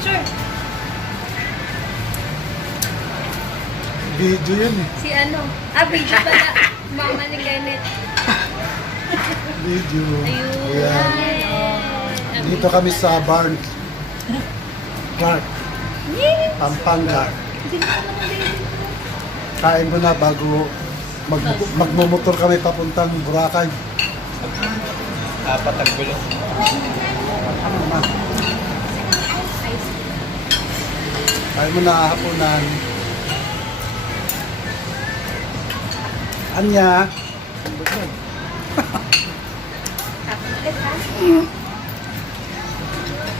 Picture. Video yan eh. Si ano? Video pala. Mama ni Kenneth. Video. Ayun. Ayan. Dito kami sa Barn Clark, Pampanga. Kain mo na bago magmumotor kami papuntang Boracay. Apat ang gulo. Ano naman? Kain mo na hapunan. Anya.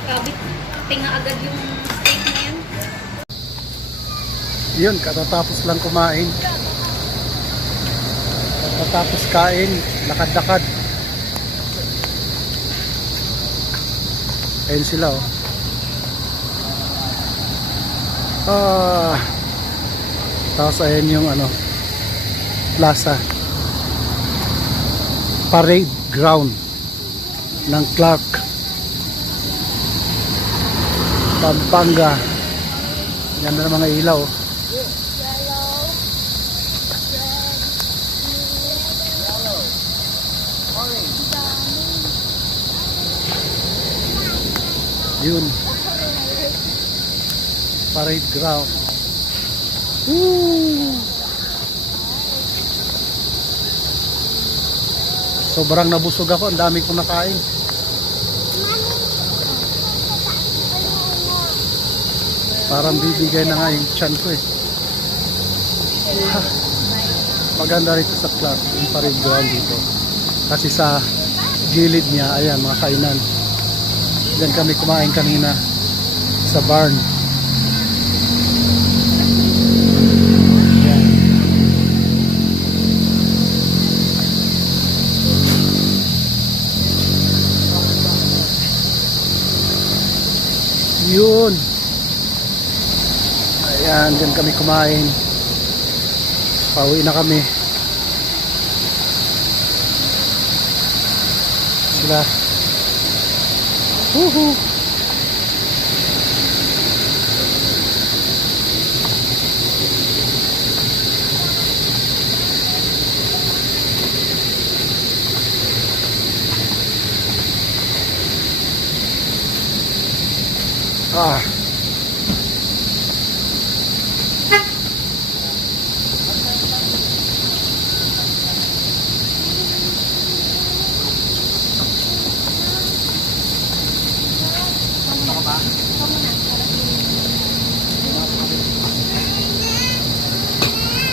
Kabit. Tinga agad yung steak na yan. Yun, katatapos lang kumain. Katatapos kain, lakad-lakad. Ayun sila oh. Tapos ayun yung ano, plaza. Parade ground ng Clark, Pampanga. Ganda ng mga ilaw. Yun. Parade ground. Woo! Sobrang nabusog ako. Ang dami kong nakain. Parang bibigay na nga yung tiyan ko eh. Ha. Maganda rito sa Clark. Yung parade ground dito. Kasi sa gilid niya, ayan, mga kainan. Diyan kami kumain kanina sa barn. Yan. Yun. Ayan, diyan kami kumain. Pauwi na kami. Sila. Woohoo! Ah.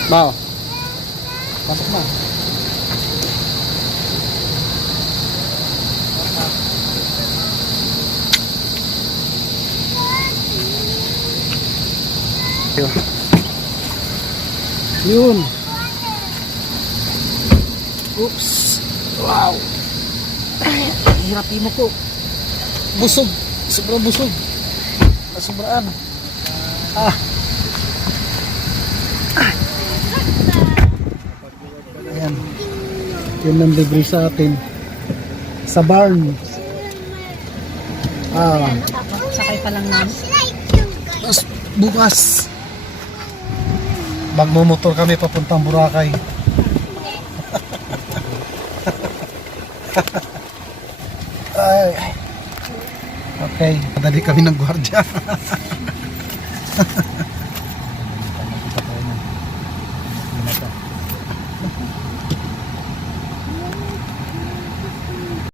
Mau. Masuk mau. Yun. Oops. Wow. Hirap mo ko. Busog. Sobrang busog. Sobraan. Ah. Ayan. Yun ang libre sa atin. Sa barn. Ah. Sakay pa lang namin. Tapos bukas magmumotor kami papuntang Boracay. Ay. Okay, padali kami ng gwardiya.